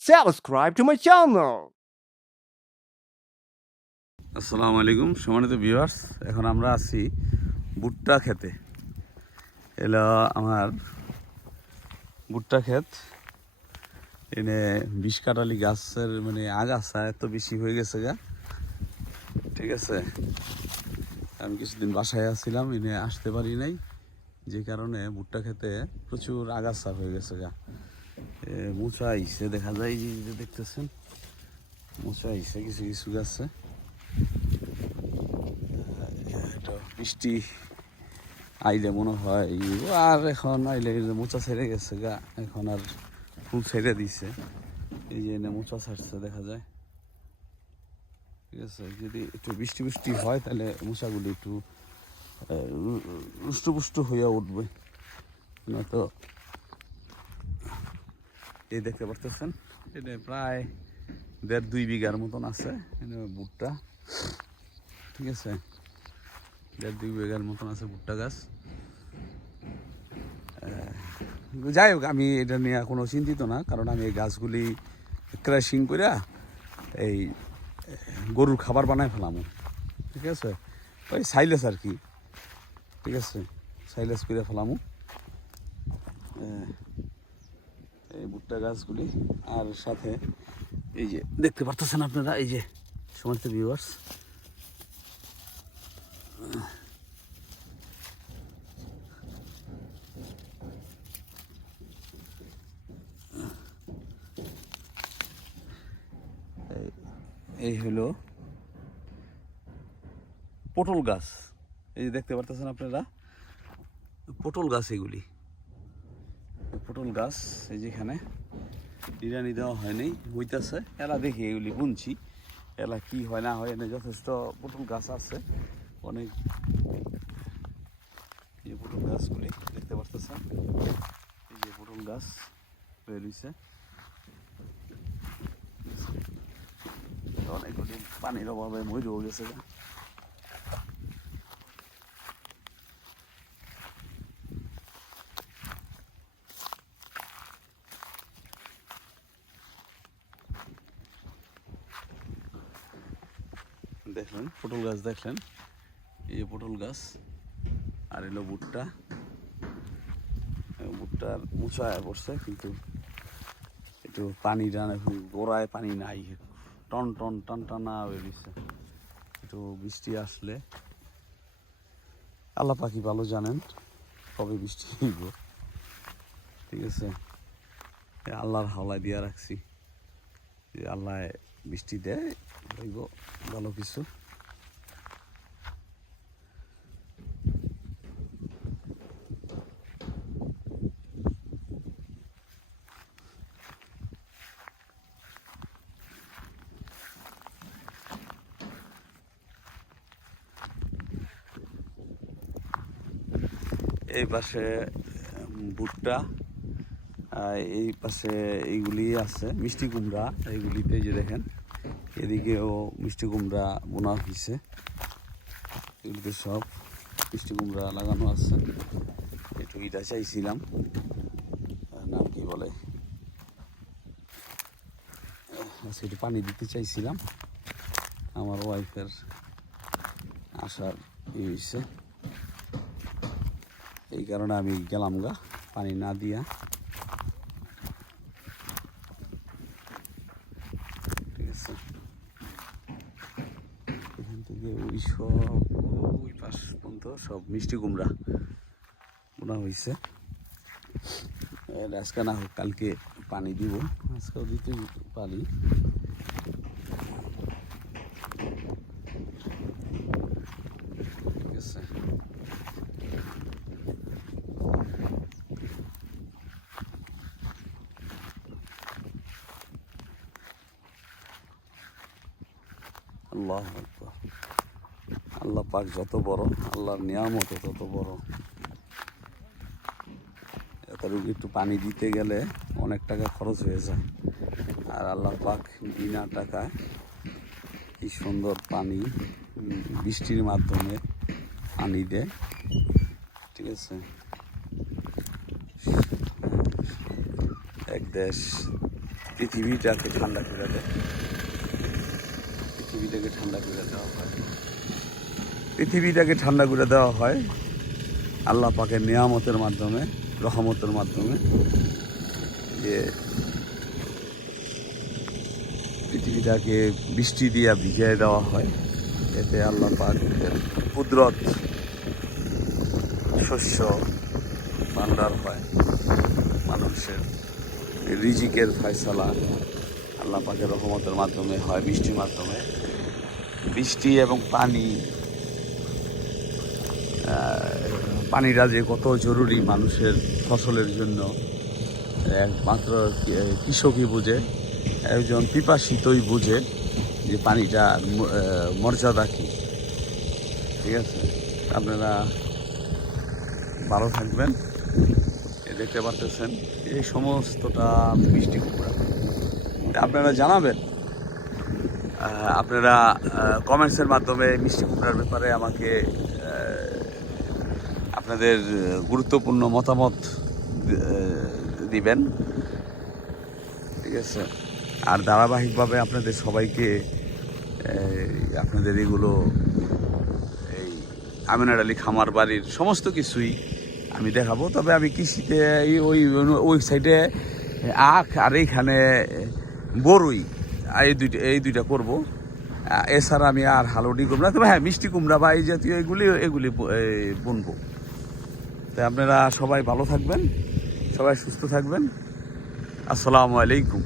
subscribe to my channel. আসসালামু আলাইকুম সম্মানিত ভিউয়ার্স, এখন আমরা আছি ভুট্টা খেতে। এলো আমার ভুট্টা ক্ষেত। এনে 20 কাঠালি গাছের মানে আগাছা এত বেশি হয়ে গেছে গা, ঠিক আছে। আমি কিছুদিন বাসায় আসছিলাম, এনে আসতে পারি নাই, যে কারণে ভুট্টা খেতে প্রচুর আগাছা হয়ে গেছে গা। মোচা আইছে, দেখা যায় যে দেখতেছেন মোচা আইছে কিছু কিছু গাছে। এটা বৃষ্টি আইলে মনে হয় আর এখন আইলে মোচা ছেড়ে গেছে গা, এখন আর ফুল ছেড়ে দিছে। এই যে এনে মোচা ছাড়ছে দেখা যায়, ঠিক আছে। যদি একটু বৃষ্টি বৃষ্টি হয় তাহলে মোচাগুলি একটু রুষ্টপুষ্ট হইয়া উঠবে, না তো। এই দেখতে পারতেছেন এটা প্রায় 1.5-2 বিঘার মতন আছে ভুট্টা, ঠিক আছে। 1.5-2 বিঘার মতন আছে ভুট্টা গাছ। যাই হোক, আমি এটা নিয়ে কোনো চিন্তিত না, কারণ আমি এই গাছগুলি ক্রাশিং করে এই গরুর খাবার বানায় ফেলাম, ঠিক আছে। ওই সাইলেস আর কি, ঠিক আছে, সাইলেস করে ফেলামু এই ভুট্টা গাছগুলি। আর সাথে এই যে দেখতে পারতেছেন আপনারা, এই যে সমস্ত ভিউয়ার্স, এই হলো পটল গাছ। এই যে দেখতে পারতেছেন আপনারা পটল গাছ, এগুলি পটল গাছ। এই যেখানে নিড়ানি দেওয়া হয়নি, হইতেছে এলা দেখি এগুলি বুনছি, এলা কি হয় না হয়। এনে যথেষ্ট পটল গাছ আছে অনেক। এই যে পটল গাছগুলি দেখতে পারতেছেন, এই যে পটল গাছ হয়ে রয়েছে অনেকগুলি, পানির অভাবে মরেও গেছে। দেখলেন পটল গাছ, দেখলেন এই যে পটল গাছ। আর এলো ভুট্টা, ভুট্টার উঁচায় পড়ছে, কিন্তু একটু পানি টান, গোড়ায় পানি নাই, টন টন টান টানা বেরিয়েছে। একটু বৃষ্টি আসলে, আল্লাহ পাখি ভালো জানেন কবে বৃষ্টি হইব, ঠিক আছে। আল্লাহর হাওলায় দিয়া রাখছি, যে আল্লাহ বৃষ্টি দেয় হইব ভালো কিছু। এই পাশে ভুট্টা, এই পাশে এইগুলি আছে মিষ্টি কুমড়া। এইগুলিতে যে দেখেন এদিকেও মিষ্টি কুমড়া বোনা হয়েছে, এগুলিতে সব মিষ্টি কুমড়া লাগানো আছে। একটু ইটা চাইছিলাম, নাম কি বলে, একটু পানি দিতে চাইছিলাম, আমার ওয়াইফের আসার হয়েছে, এই কারণে আমি গেলাম গা পানি না দিয়া, ঠিক আছে। এখান থেকে ওই সব ওই পাশ পর্যন্ত সব মিষ্টি কুমড়া বোনা হয়েছে। আজকে না হোক কালকে পানি দিব, আজকেও দিতে পারি। ঠিক আছে, আল্লাহ আকবার। আল্লাহ পাক যত বড়, আল্লাহর নিয়ামত তত বড়। এতটুকু একটু পানি দিতে গেলে অনেক টাকা খরচ হয়ে যায়, আর আল্লাহ পাক বিনা টাকায় কি সুন্দর পানি বৃষ্টির মাধ্যমে পানি দেয়, ঠিক আছে। এক দেশ পৃথিবীটাকে ঠান্ডা করে দেয়, পৃথিবীটাকে ঠান্ডা করে দেওয়া হয়, পৃথিবীটাকে ঠান্ডা করে দেওয়া হয় আল্লাহ পাকের নিয়ামতের মাধ্যমে, রহমতের মাধ্যমে। যে পৃথিবীটাকে বৃষ্টি দিয়ে ভিজিয়ে দেওয়া হয়, এতে আল্লাহ পাকের কুদরত, শস্য ভান্ডার হয়, মানুষের রিজিকের ফয়সালা আল্লাহ পাকের রহমতের মাধ্যমে হয়, বৃষ্টির মাধ্যমে। বৃষ্টি এবং পানিটা যে কত জরুরি মানুষের ফসলের জন্য, একমাত্র কৃষকই বুঝে, একজন পিপাসিতই বুঝে যে পানিটার মর্যাদা কী। ঠিক আছে, আপনারা ভালো থাকবেন। দেখতে পারতেছেন এই সমস্তটা মিষ্টি কুমড়া। আপনারা জানাবেন, আপনারা কমেন্টসের মাধ্যমে মিষ্টি কুমড়ার ব্যাপারে আমাকে আপনাদের গুরুত্বপূর্ণ মতামত দিবেন। ঠিক আছে, আর ধারাবাহিকভাবে আপনাদের সবাইকে আপনাদের এগুলো এই আমিনার আলী খামার বাড়ির সমস্ত কিছুই আমি দেখাবো। তবে আমি কৃষিতে ওই সাইডে আখ আর এইখানে বড়ই এই দুইটা করবো। এছাড়া আমি আর হালুডি কুমড়া, তবে হ্যাঁ মিষ্টি কুমড়া বা এই জাতীয় এগুলি বুনবো। তাই আপনারা সবাই ভালো থাকবেন, সবাই সুস্থ থাকবেন। আসসালামু আলাইকুম।